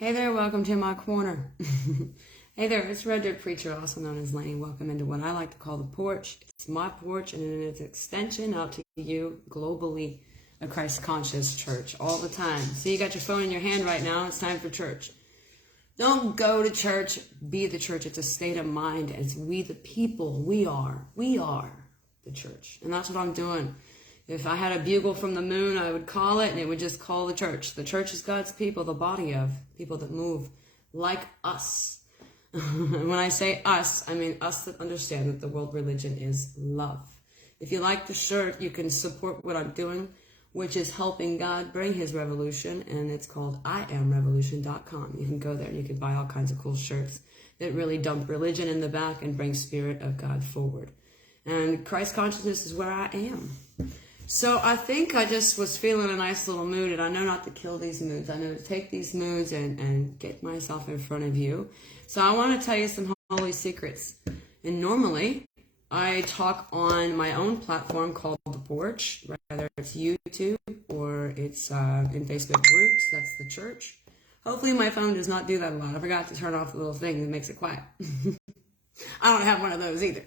Hey there, welcome to my corner. Hey there, it's Red Dirt Preacher, also known as Laney. Welcome into what I like to call the porch. It's my porch, and it is an extension out to you globally, a Christ-conscious church, all the time. So you got your phone in your hand right now, it's time for church. Don't go to church, be the church. It's a state of mind. It's we the people, we are the church. And that's what I'm doing. If I had a bugle from the moon, I would call it, and it would just call the church. The church is God's people, the body of people that move like us. And when I say us, I mean us that understand that the world religion is love. If you like the shirt, you can support what I'm doing, which is helping God bring his revolution, and it's called IamRevolution.com. You can go there and you can buy all kinds of cool shirts that really dump religion in the back and bring Spirit of God forward. And Christ consciousness is where I am. So I think I just was feeling a nice little mood, and I know not to kill these moods. I know to take these moods and get myself in front of you. So I want to tell you some holy secrets. And normally, I talk on my own platform called the Porch, whether it's YouTube or it's in Facebook groups. That's the church. Hopefully my phone does not do that a lot. I forgot to turn off the little thing that makes it quiet. I don't have one of those either.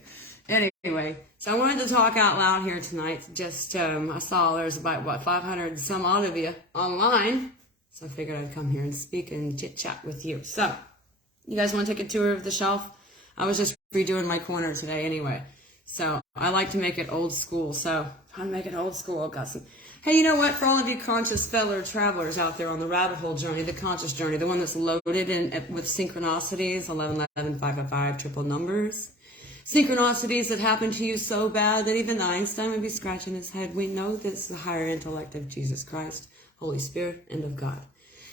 Anyway, so I wanted to talk out loud here tonight. Just, I saw there's about, 500 some odd of you online. So I figured I'd come here and speak and chit-chat with you. So, you guys want to take a tour of the shelf? I was just redoing my corner today anyway. So, I like to make it old school. So, how to make it old school? I've got some. Hey, you know what? For all of you conscious fellow travelers out there on the rabbit hole journey, the conscious journey, the one that's loaded in with synchronicities, 11, 11, 555, triple numbers. Synchronicities that happen to you so bad that even Einstein would be scratching his head. We know this is the higher intellect of Jesus Christ, Holy Spirit, and of God.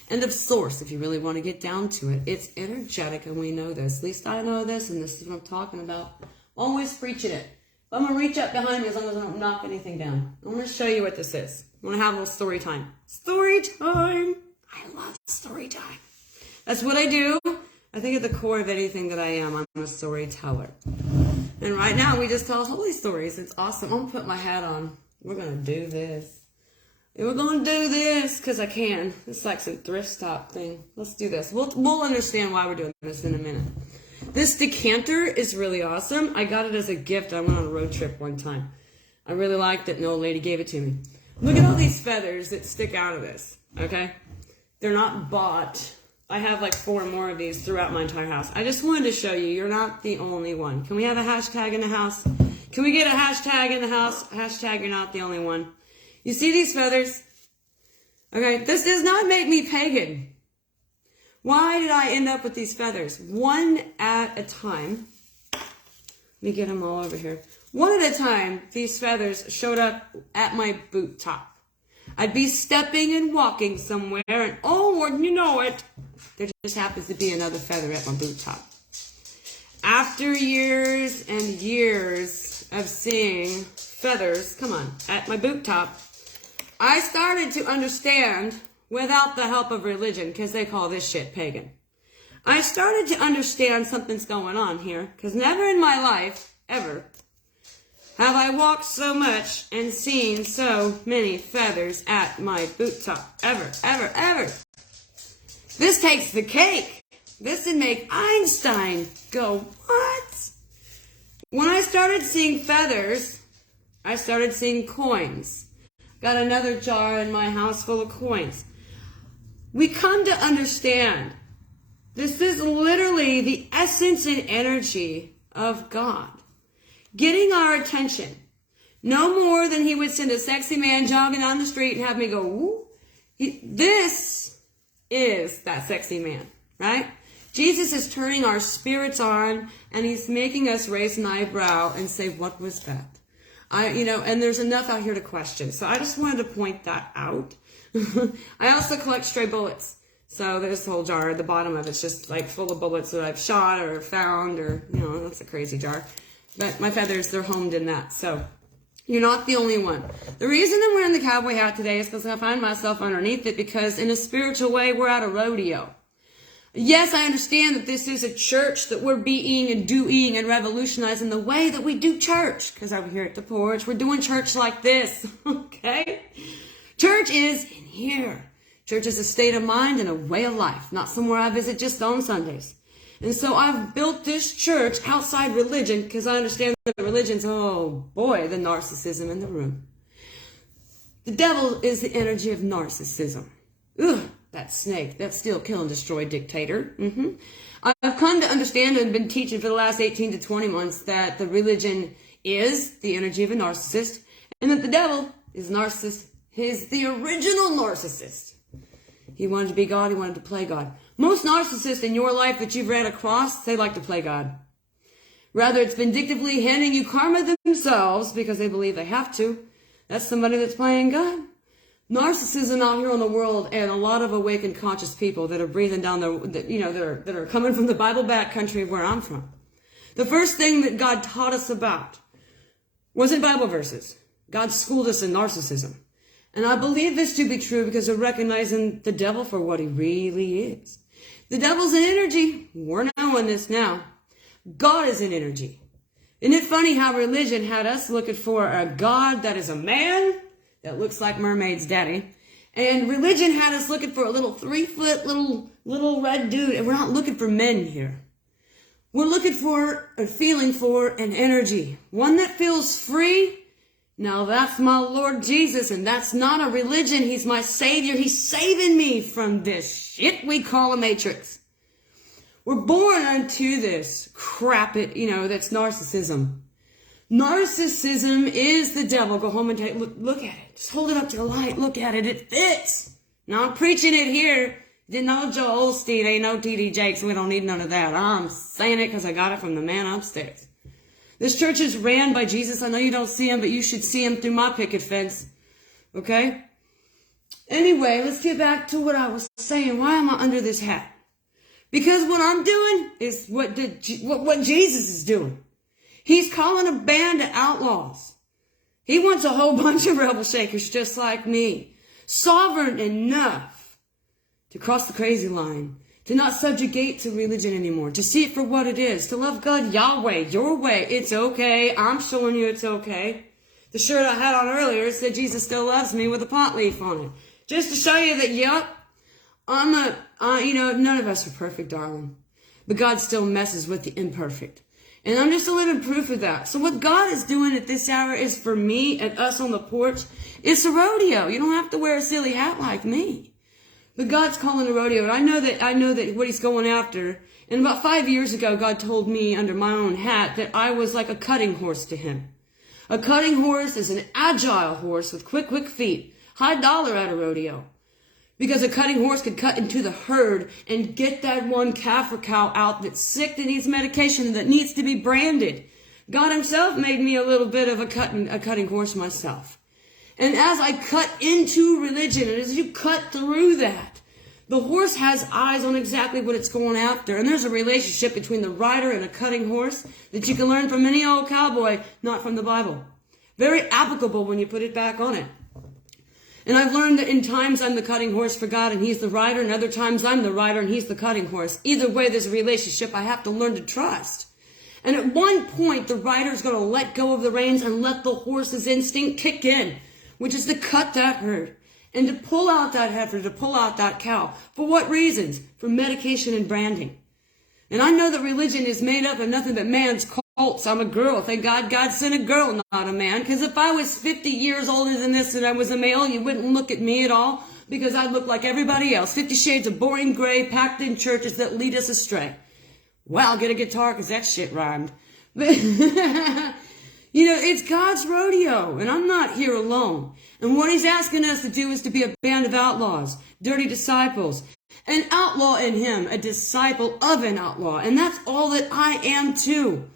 And of Source, if you really want to get down to it. It's energetic, and we know this. At least I know this, and this is what I'm talking about. Always preaching it. I'm going to reach up behind me as long as I don't knock anything down. I'm going to show you what this is. I'm going to have a little story time. Story time! I love story time. That's what I do. I think at the core of anything that I am, I'm a storyteller. And right now, we just tell holy stories. It's awesome. I'm going to put my hat on. We're going to do this. And we're going to do this because I can. It's like some thrift stop thing. Let's do this. We'll understand why we're doing this in a minute. This decanter is really awesome. I got it as a gift. I went on a road trip one time. I really liked it, and the old lady gave it to me. Look at all these feathers that stick out of this, okay? They're not bought. I have like 4 more of these throughout my entire house. I just wanted to show you, you're not the only one. Can we have a hashtag in the house? Can we get a hashtag in the house? Hashtag you're not the only one. You see these feathers? Okay, this does not make me pagan. Why did I end up with these feathers? One at a time. Let me get them all over here. One at a time, these feathers showed up at my boot top. I'd be stepping and walking somewhere, and oh, wouldn't you know it, there just happens to be another feather at my boot top. After years and years of seeing feathers, at my boot top, I started to understand, without the help of religion, because they call this shit pagan. I started to understand something's going on here, because never in my life, ever, have I walked so much and seen so many feathers at my boot top. Ever, ever, ever. This takes the cake. This would make Einstein go, what? When I started seeing feathers, I started seeing coins. Got another jar in my house full of coins. We come to understand this is literally the essence and energy of God. Getting our attention. No more than he would send a sexy man jogging down the street and have me go, woo. This is that sexy man, right? Jesus is turning our spirits on, and he's making us raise an eyebrow and say, what was that? And there's enough out here to question. So I just wanted to point that out. I also collect stray bullets. So there's the whole jar. At the bottom of it's just like full of bullets that I've shot or found, or, that's a crazy jar. But my feathers, they're homed in that. So you're not the only one. The reason I'm wearing the cowboy hat today is because I find myself underneath it, because in a spiritual way, we're at a rodeo. Yes, I understand that this is a church that we're being and doing and revolutionizing the way that we do church. Because over here at the Porch, we're doing church like this, okay? Church is in here. Church is a state of mind and a way of life, not somewhere I visit just on Sundays. And so I've built this church outside religion because I understand that religion's, oh boy, the narcissism in the room. The devil is the energy of narcissism. Ugh, that snake, that steal, kill, and destroy dictator. I've come to understand and been teaching for the last 18 to 20 months that the religion is the energy of a narcissist and that the devil is narcissist. He's the original narcissist. He wanted to be God. He wanted to play God. Most narcissists in your life that you've ran across, they like to play God. Rather, it's vindictively handing you karma themselves because they believe they have to. That's somebody that's playing God. Narcissism out here in the world, and a lot of awakened conscious people that are breathing down that are coming from the Bible backcountry where I'm from. The first thing that God taught us about wasn't Bible verses. God schooled us in narcissism. And I believe this to be true because of recognizing the devil for what he really is. The devil's an energy. We're knowing this now. God is an energy. Isn't it funny how religion had us looking for a God that is a man that looks like Mermaid's daddy? And religion had us looking for a little 3-foot little red dude. And we're not looking for men here. We're looking for and feeling for an energy. One that feels free. Now that's my Lord Jesus, and that's not a religion. He's my Savior. He's saving me from this shit we call a matrix. We're born unto this crap, that's narcissism. Narcissism is the devil. Go home and look at it. Just hold it up to the light. Look at it. It fits. Now I'm preaching it here. Didn't know Joel Osteen, ain't no T.D. Jakes. We don't need none of that. I'm saying it because I got it from the man upstairs. This church is ran by Jesus. I know you don't see him, but you should see him through my picket fence. Okay? Anyway, let's get back to what I was saying. Why am I under this hat? Because what I'm doing is what Jesus is doing. He's calling a band of outlaws. He wants a whole bunch of rebel shakers just like me. Sovereign enough to cross the crazy line. To not subjugate to religion anymore. To see it for what it is. To love God Yahweh, your way. It's okay. I'm showing you it's okay. The shirt I had on earlier said Jesus still loves me with a pot leaf on it. Just to show you that, yep, none of us are perfect, darling. But God still messes with the imperfect. And I'm just a living proof of that. So what God is doing at this hour is for me and us on the porch. It's a rodeo. You don't have to wear a silly hat like me. But God's calling a rodeo, and I know that what he's going after. And about 5 years ago, God told me under my own hat that I was like a cutting horse to him. A cutting horse is an agile horse with quick feet. High dollar at a rodeo. Because a cutting horse could cut into the herd and get that one calf or cow out that's sick, that needs medication, and that needs to be branded. God himself made me a little bit of a cutting horse myself. And as I cut into religion, and as you cut through that, the horse has eyes on exactly what it's going after. And there's a relationship between the rider and a cutting horse that you can learn from any old cowboy, not from the Bible. Very applicable when you put it back on it. And I've learned that in times I'm the cutting horse for God and he's the rider, and other times I'm the rider and he's the cutting horse. Either way, there's a relationship I have to learn to trust. And at one point, the rider's going to let go of the reins and let the horse's instinct kick in, which is to cut that herd and to pull out that heifer, to pull out that cow. For what reasons? For medication and branding. And I know that religion is made up of nothing but man's cults. I'm a girl. Thank God God sent a girl, not a man. Because if I was 50 years older than this and I was a male, you wouldn't look at me at all because I'd look like everybody else. 50 shades of boring gray packed in churches that lead us astray. Well, I'll get a guitar because that shit rhymed. It's God's rodeo, and I'm not here alone. And what he's asking us to do is to be a band of outlaws, dirty disciples, an outlaw in him, a disciple of an outlaw. And that's all that I am too.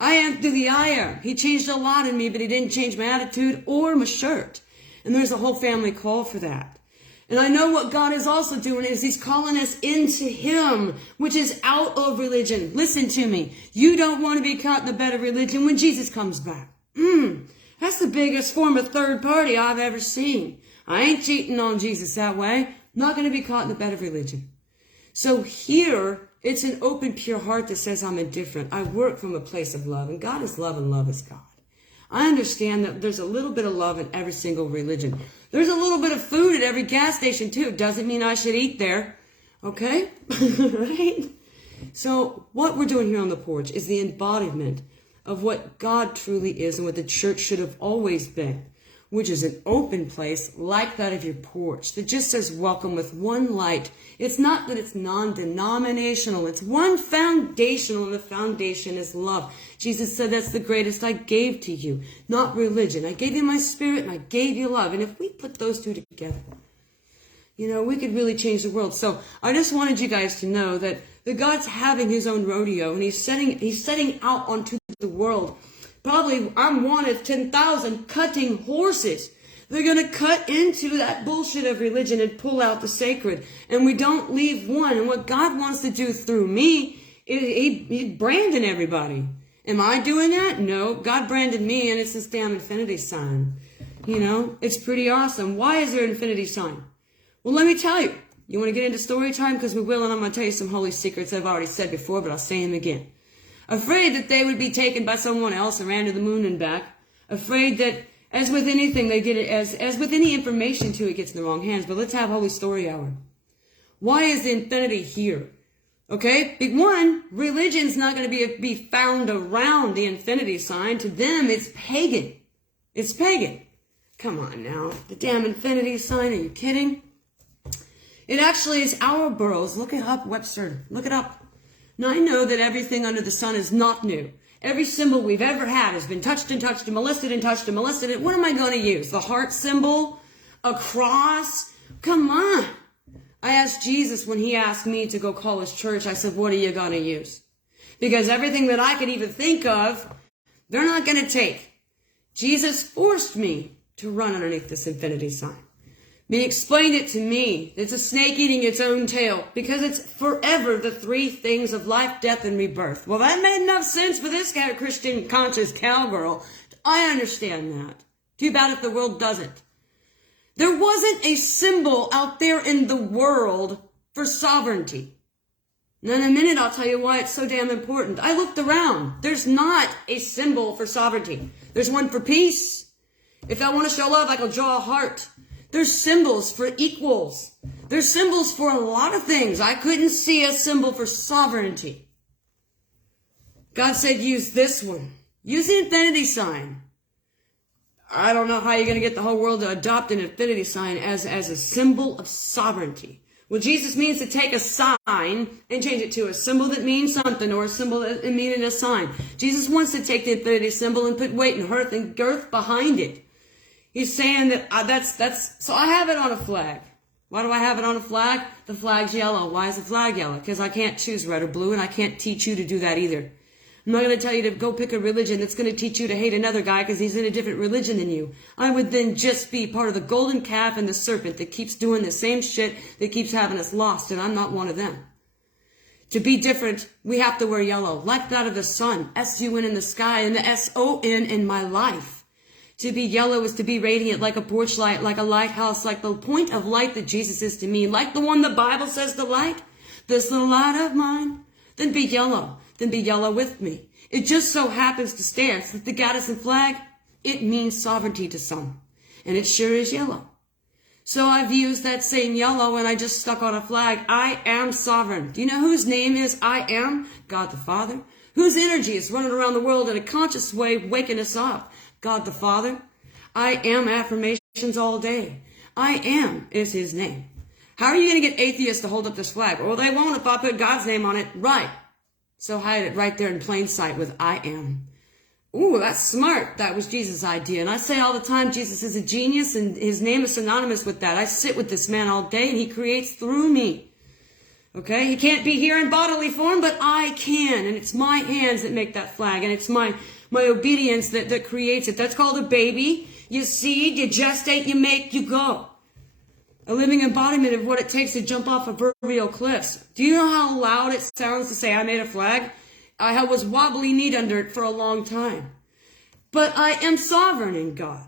I am through the I am. He changed a lot in me, but he didn't change my attitude or my shirt. And there's a whole family call for that. And I know what God is also doing is he's calling us into him, which is out of religion. Listen to me. You don't want to be caught in the bed of religion when Jesus comes back. That's the biggest form of third party I've ever seen. I ain't cheating on Jesus that way. Not going to be caught in the bed of religion. So here, it's an open, pure heart that says I'm indifferent. I work from a place of love, and God is love and love is God. I understand that there's a little bit of love in every single religion. There's a little bit of food at every gas station too. Doesn't mean I should eat there. Okay? Right? So what we're doing here on the porch is the embodiment of what God truly is and what the church should have always been, which is an open place like that of your porch that just says welcome with one light. It's not that it's non-denominational. It's one foundational, and the foundation is love. Jesus said that's the greatest I gave to you, not religion. I gave you my spirit and I gave you love. And if we put those two together, we could really change the world. So I just wanted you guys to know that God's having his own rodeo, and he's setting out onto the world. Probably I'm one of 10,000 cutting horses. They're going to cut into that bullshit of religion and pull out the sacred. And we don't leave one. And what God wants to do through me, he's branding everybody. Am I doing that? No. God branded me, and it's this damn infinity sign. It's pretty awesome. Why is there an infinity sign? Well, let me tell you. You want to get into story time? Because we will, and I'm going to tell you some holy secrets I've already said before, but I'll say them again. Afraid that they would be taken by someone else and ran to the moon and back. Afraid that, as with anything, they get it, as with any information too, it gets in the wrong hands. But let's have Holy Story Hour. Why is the infinity here? Okay? Big one, religion's not going to be found around the infinity sign. To them, it's pagan. It's pagan. Come on now. The damn infinity sign, are you kidding? It actually is our burrows. Look it up, Webster. Look it up. Now, I know that everything under the sun is not new. Every symbol we've ever had has been touched and touched and molested and touched and molested. And what am I going to use? The heart symbol? A cross? Come on. I asked Jesus when he asked me to go call his church, I said, what are you going to use? Because everything that I could even think of, they're not going to take. Jesus forced me to run underneath this infinity sign. He explained it to me. It's a snake eating its own tail because it's forever the three things of life, death, and rebirth. Well, that made enough sense for this kind of Christian conscious cowgirl. I understand that. Too bad if the world doesn't. There wasn't a symbol out there in the world for sovereignty. Now, in a minute, I'll tell you why it's so damn important. I looked around. There's not a symbol for sovereignty. There's one for peace. If I want to show love, I can draw a heart. There's symbols for equals. There's symbols for a lot of things. I couldn't see a symbol for sovereignty. God said, use this one. Use the infinity sign. I don't know how you're going to get the whole world to adopt an infinity sign as a symbol of sovereignty. Well, Jesus means to take a sign and change it to a symbol that means something, or a symbol that means a sign. Jesus wants to take the infinity symbol and put weight and girth behind it. He's saying that so I have it on a flag. Why do I have it on a flag? The flag's yellow. Why is the flag yellow? Because I can't choose red or blue, and I can't teach you to do that either. I'm not going to tell you to go pick a religion that's going to teach you to hate another guy because he's in a different religion than you. I would then just be part of the golden calf and the serpent that keeps doing the same shit that keeps having us lost, and I'm not one of them. To be different, we have to wear yellow, like that of the sun, S-U-N in the sky, and the S-O-N in my life. To be yellow is to be radiant, like a porch light, like a lighthouse, like the point of light that Jesus is to me, like the one the Bible says the light, this little light of mine. Then be yellow. Then be yellow with me. It just so happens to stand. With the Gaddison flag, it means sovereignty to some. And it sure is yellow. So I've used that same yellow and I just stuck on a flag. I am sovereign. Do you know whose name is I am? God the Father. Whose energy is running around the world in a conscious way, waking us up? God the Father. I am affirmations all day. I am is his name. How are you going to get atheists to hold up this flag? Well, they won't if I put God's name on it. Right. So hide it right there in plain sight with I am. Ooh, that's smart. That was Jesus' idea. And I say all the time, Jesus is a genius and his name is synonymous with that. I sit with this man all day and he creates through me. Okay? He can't be here in bodily form, but I can. And it's my hands that make that flag. And it's my obedience that creates it. That's called a baby. You seed, you gestate, you make, you go. A living embodiment of what it takes to jump off of proverbial cliffs. Do you know how loud it sounds to say I made a flag? I was wobbly kneed under it for a long time. But I am sovereign in God.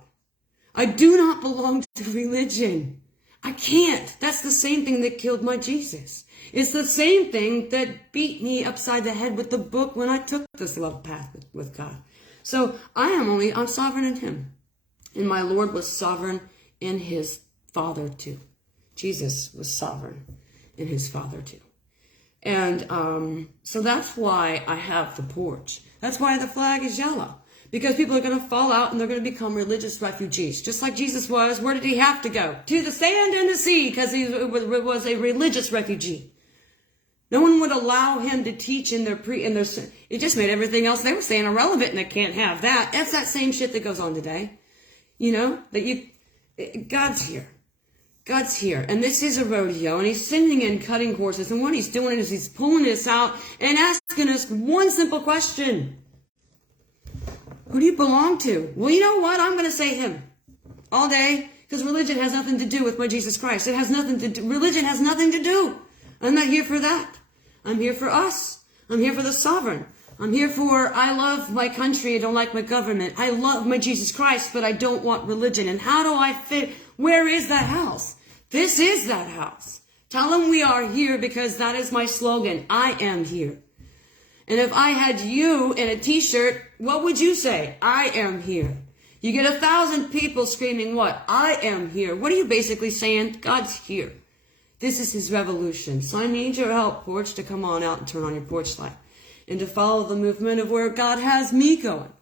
I do not belong to religion. I can't. That's the same thing that killed my Jesus. It's the same thing that beat me upside the head with the book when I took this love path with God. So I'm sovereign in him. And my Lord was sovereign in his Father too. Jesus was sovereign in his Father too. And so that's why I have the porch. That's why the flag is yellow. Because people are going to fall out and they're going to become religious refugees. Just like Jesus was. Where did he have to go? To the sand and the sea, because he was a religious refugee. No one would allow him to teach in their it just made everything else they were saying irrelevant, and they can't have that. That's that same shit that goes on today. You know, God's here. God's here. And this is a rodeo, and he's sending in cutting horses, and what he's doing is he's pulling us out and asking us one simple question. Who do you belong to? Well, you know what? I'm going to say him all day, because religion has nothing to do with my Jesus Christ. Religion has nothing to do. I'm not here for that. I'm here for us. I'm here for the sovereign. I'm here for, I love my country. I don't like my government. I love my Jesus Christ, but I don't want religion. And how do I fit? Where is that house? This is that house. Tell them we are here, because that is my slogan. I am here. And if I had you in a t-shirt, what would you say? I am here. You get 1,000 people screaming what? I am here. What are you basically saying? God's here. This is his revolution. So I need your help, Porch, to come on out and turn on your porch light. And to follow the movement of where God has me going.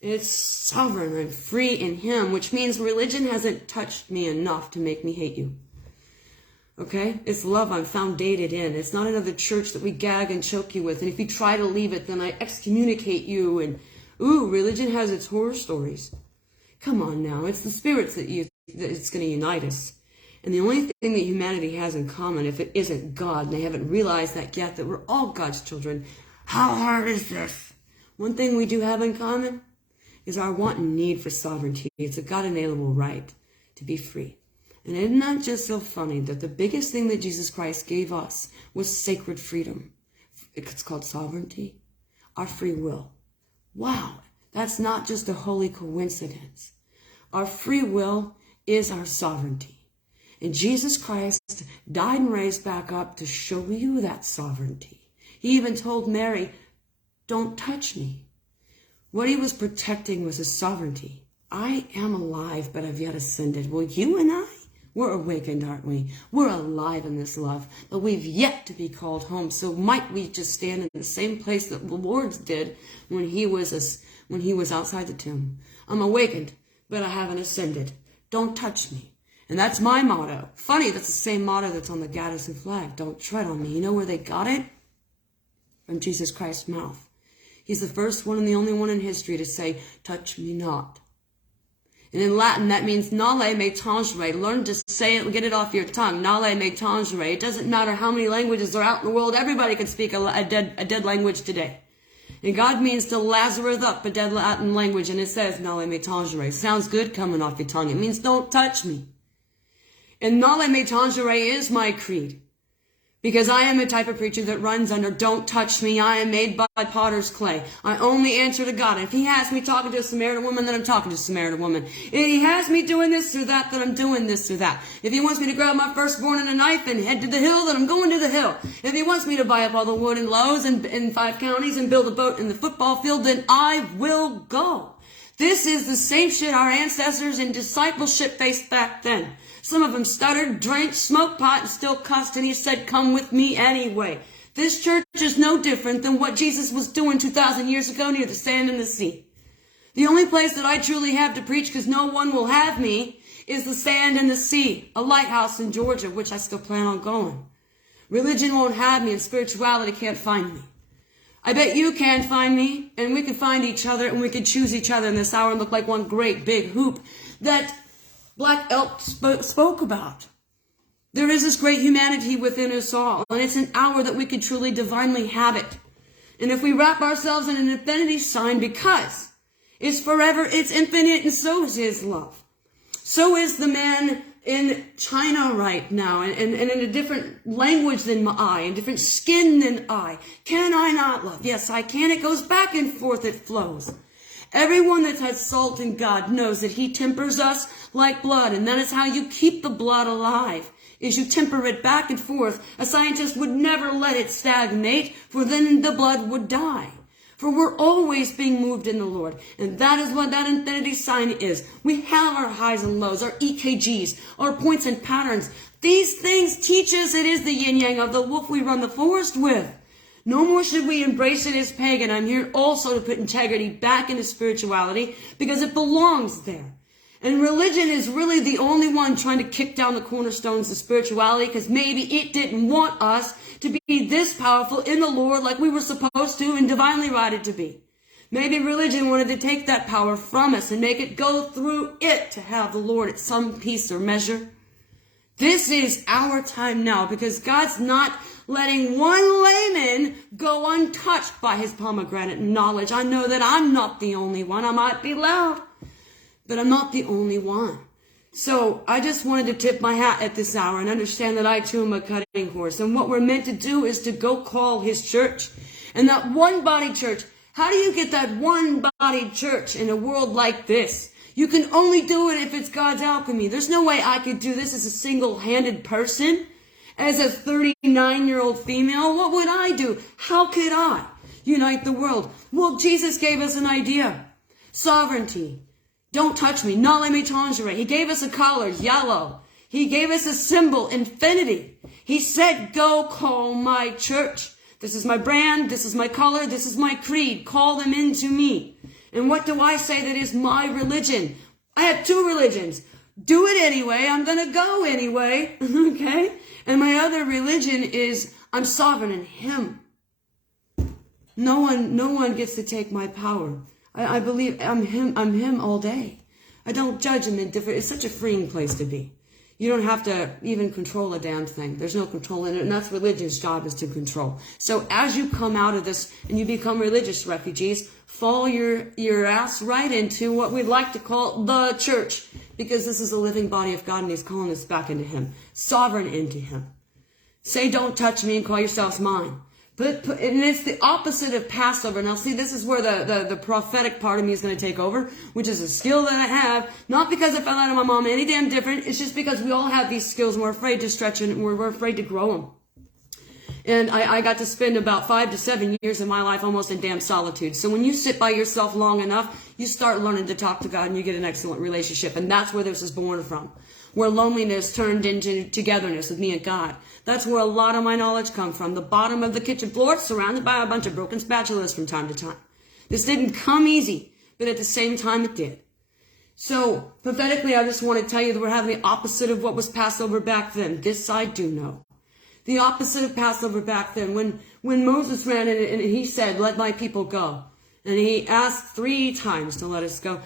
It's sovereign and free in him, which means religion hasn't touched me enough to make me hate you. Okay? It's love I'm founded in. It's not another church that we gag and choke you with. And if you try to leave it, then I excommunicate you. And, religion has its horror stories. Come on now. It's the spirits that it's going to unite us. And the only thing that humanity has in common, if it isn't God, and they haven't realized that yet, that we're all God's children. How hard is this? One thing we do have in common is our want and need for sovereignty. It's a God-inalienable right to be free. And isn't that just so funny that the biggest thing that Jesus Christ gave us was sacred freedom? It's called sovereignty, our free will. Wow, that's not just a holy coincidence. Our free will is our sovereignty. And Jesus Christ died and raised back up to show you that sovereignty. He even told Mary, don't touch me. What he was protecting was his sovereignty. I am alive, but I've yet ascended. Well, you and I, we're awakened, aren't we? We're alive in this love, but we've yet to be called home. So might we just stand in the same place that the Lord did when he was outside the tomb? I'm awakened, but I haven't ascended. Don't touch me. And that's my motto. Funny, that's the same motto that's on the Gaddison flag. Don't tread on me. You know where they got it? From Jesus Christ's mouth. He's the first one and the only one in history to say, touch me not. And in Latin, that means nale me tangere. Learn to say it, get it off your tongue. Nale me tangere. It doesn't matter how many languages are out in the world. Everybody can speak a dead language today. And God means to Lazarus up a dead Latin language. And it says, nale me tangere. Sounds good coming off your tongue. It means don't touch me. And nale me tangere is my creed. Because I am a type of preacher that runs under, don't touch me, I am made by potter's clay. I only answer to God. And if he has me talking to a Samaritan woman, then I'm talking to a Samaritan woman. If he has me doing this or that, then I'm doing this or that. If he wants me to grab my firstborn and a knife and head to the hill, then I'm going to the hill. If he wants me to buy up all the wood and lows in 5 counties and build a boat in the football field, then I will go. This is the same shit our ancestors in discipleship faced back then. Some of them stuttered, drank, smoked pot, and still cussed, and he said, come with me anyway. This church is no different than what Jesus was doing 2,000 years ago near the sand and the sea. The only place that I truly have to preach, because no one will have me, is the sand and the sea, a lighthouse in Georgia, which I still plan on going. Religion won't have me, and spirituality can't find me. I bet you can find me, and we can find each other, and we can choose each other in this hour and look like one great big hoop that Black Elk spoke about. There is this great humanity within us all, and it's an hour that we can truly divinely have it. And if we wrap ourselves in an infinity sign, because it's forever, it's infinite, and so is his love. So is the man in China right now, and in a different language than I, and different skin than I. Can I not love? Yes, I can. It goes back and forth, it flows. Everyone that's had salt in God knows that he tempers us like blood, and that is how you keep the blood alive, is you temper it back and forth. A scientist would never let it stagnate, for then the blood would die. For we're always being moved in the Lord. And that is what that infinity sign is. We have our highs and lows, our EKGs, our points and patterns. These things teach us it is the yin-yang of the wolf we run the forest with. No more should we embrace it as pagan. I'm here also to put integrity back into spirituality because it belongs there. And religion is really the only one trying to kick down the cornerstones of spirituality because maybe it didn't want us to be this powerful in the Lord like we were supposed to and divinely righted to be. Maybe religion wanted to take that power from us and make it go through it to have the Lord at some piece or measure. This is our time now because God's not letting one layman go untouched by his pomegranate knowledge. I know that I'm not the only one. I might be loud, but I'm not the only one. So I just wanted to tip my hat at this hour and understand that I too am a cutting horse. And what we're meant to do is to go call his church. And that one body church, how do you get that one body church in a world like this? You can only do it if it's God's alchemy. There's no way I could do this as a single-handed person. As a 39-year-old female, what would I do? How could I unite the world? Well, Jesus gave us an idea. Sovereignty. Don't touch me. Not let me tangere. He gave us a collar, yellow. He gave us a symbol, infinity. He said, go call my church. This is my brand. This is my color. This is my creed. Call them into me. And what do I say that is my religion? I have two religions. Do it anyway. I'm going to go anyway. Okay? And my other religion is I'm sovereign in him. No one gets to take my power. I believe I'm him all day. I don't judge him in different. It's such a freeing place to be. You don't have to even control a damn thing. There's no control in it, and that's religion's job is to control. So as you come out of this and you become religious refugees, fall your ass right into what we'd like to call the church, because this is a living body of God, and he's calling us back into him, sovereign into him. Say, don't touch me, and call yourselves mine. And it's the opposite of Passover. Now, see, this is where the prophetic part of me is going to take over, which is a skill that I have, not because I fell out of my mom any damn different. It's just because we all have these skills, and we're afraid to stretch them, and we're afraid to grow them. And I got to spend about 5 to 7 years of my life almost in damn solitude. So when you sit by yourself long enough, you start learning to talk to God, and you get an excellent relationship. And that's where this is born from, where loneliness turned into togetherness with me and God. That's where a lot of my knowledge comes from. The bottom of the kitchen floor, surrounded by a bunch of broken spatulas from time to time. This didn't come easy, but at the same time it did. So prophetically, I just want to tell you that we're having the opposite of what was Passover back then. This I do know. The opposite of Passover back then. When Moses ran and he said, let my people go. And he asked 3 times to let us go,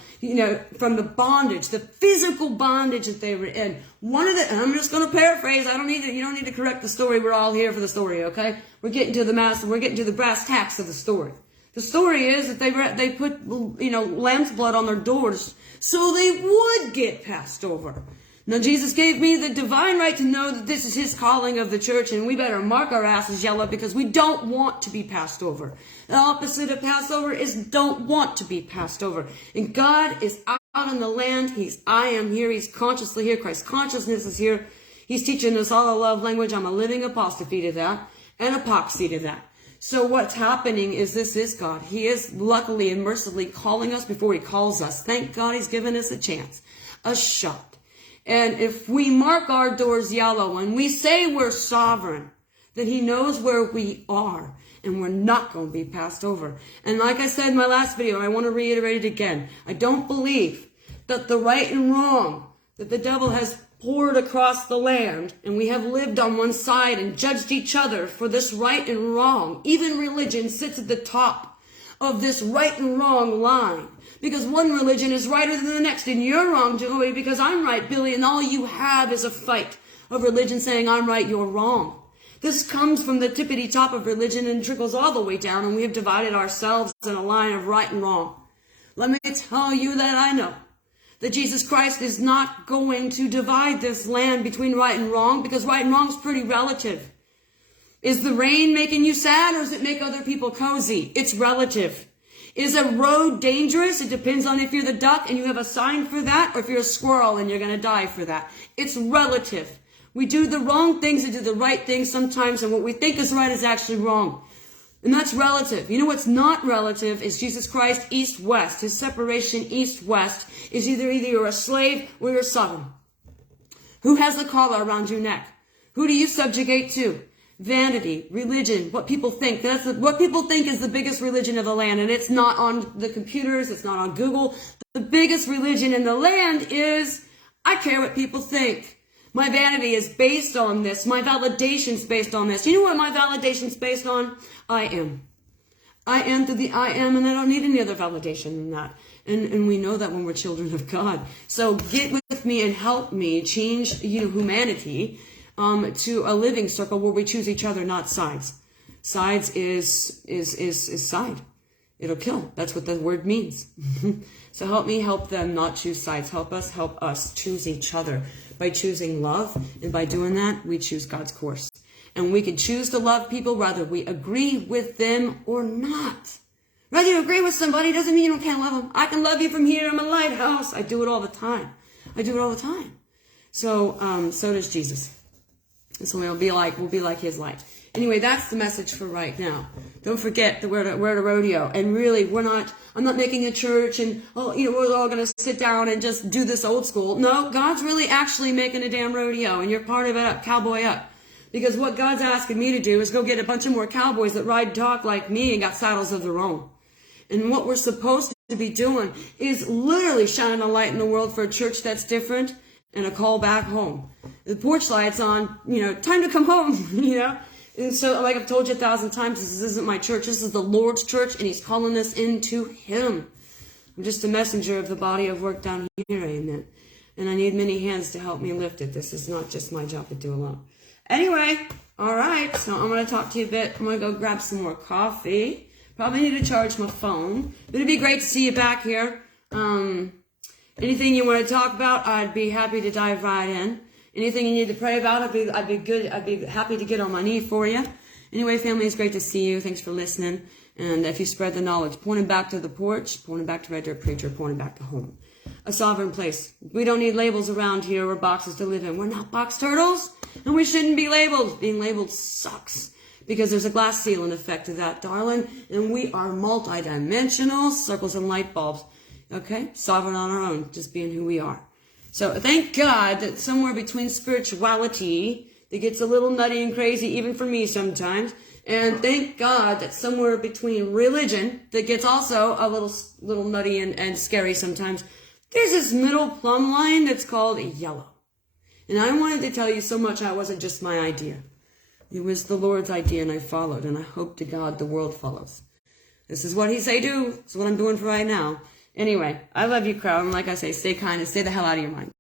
from the bondage, the physical bondage that they were in. And I'm just going to paraphrase. You don't need to correct the story. We're all here for the story, okay? We're getting to the brass tacks of the story. The story is that they put, lamb's blood on their doors so they would get passed over. Now, Jesus gave me the divine right to know that this is his calling of the church, and we better mark our asses yellow because we don't want to be passed over. The opposite of Passover is don't want to be passed over. And God is out in the land. I am here. He's consciously here. Christ consciousness is here. He's teaching us all a love language. I'm a living apostrophe to that and epoxy to that. So what's happening is this is God. He is luckily and mercifully calling us before he calls us. Thank God he's given us a chance, a shot. And if we mark our doors yellow and we say we're sovereign, then he knows where we are and we're not going to be passed over. And like I said in my last video, I want to reiterate it again. I don't believe that the right and wrong that the devil has poured across the land and we have lived on one side and judged each other for this right and wrong. Even religion sits at the top of this right and wrong line. Because one religion is righter than the next, and you're wrong, Joey, because I'm right, Billy, and all you have is a fight of religion saying I'm right, you're wrong. This comes from the tippity top of religion and trickles all the way down, and we have divided ourselves in a line of right and wrong. Let me tell you that I know that Jesus Christ is not going to divide this land between right and wrong, because right and wrong is pretty relative. Is the rain making you sad, or does it make other people cozy? It's relative. Is a road dangerous? It depends on if you're the duck and you have a sign for that, or if you're a squirrel and you're going to die for that. It's relative. We do the wrong things and do the right things sometimes, and what we think is right is actually wrong. And that's relative. You know what's not relative is Jesus Christ east-west. His separation east-west is either you're a slave or you're sovereign. Who has the collar around your neck? Who do you subjugate to? Vanity, religion, what people think. What people think is the biggest religion of the land, and it's not on the computers, it's not on Google. The biggest religion in the land is, I care what people think. My vanity is based on this. My validation's based on this. You know what my validation's based on? I am. I am to the I am, and I don't need any other validation than that. And we know that when we're children of God. So get with me and help me change, humanity to a living circle where we choose each other, not sides. Sides is side. It'll kill. That's what the word means. So help me help them not choose sides. Help us choose each other by choosing love. And by doing that, we choose God's course. And we can choose to love people whether we agree with them or not. Whether you agree with somebody doesn't mean you can't love them. I can love you from here. I'm a lighthouse. I do it all the time. So, so does Jesus. And so we'll be like his light. Anyway, that's the message for right now. Don't forget that we're at a rodeo. And really, I'm not making a church and, we're all going to sit down and just do this old school. No, God's really actually making a damn rodeo. And you're part of it, cowboy up. Because what God's asking me to do is go get a bunch of more cowboys that ride talk like me and got saddles of their own. And what we're supposed to be doing is literally shining a light in the world for a church that's different and a call back home. The porch light's on, time to come home, And so, like I've told you 1,000 times, this isn't my church. This is the Lord's church, and he's calling us into him. I'm just a messenger of the body of work down here, amen. And I need many hands to help me lift it. This is not just my job to do alone. Anyway, all right, so I'm going to talk to you a bit. I'm going to go grab some more coffee. Probably need to charge my phone. But it'd be great to see you back here. Anything you want to talk about, I'd be happy to dive right in. Anything you need to pray about, I'd be happy to get on my knee for you. Anyway, family, it's great to see you. Thanks for listening. And if you spread the knowledge, pointing back to the porch, pointing back to Red Dirt Preacher, pointing back to home. A sovereign place. We don't need labels around here or boxes to live in. We're not box turtles, and we shouldn't be labeled. Being labeled sucks. Because there's a glass ceiling effect to that, darling. And we are multidimensional circles and light bulbs. Okay? Sovereign on our own, just being who we are. So thank God that somewhere between spirituality, that gets a little nutty and crazy, even for me sometimes, and thank God that somewhere between religion, that gets also a little nutty and scary sometimes, there's this middle plumb line that's called yellow. And I wanted to tell you so much it wasn't just my idea. It was the Lord's idea, and I followed, and I hope to God the world follows. This is what he say do. It's what I'm doing for right now. Anyway, I love you, crowd, and like I say, stay kind and stay the hell out of your mind.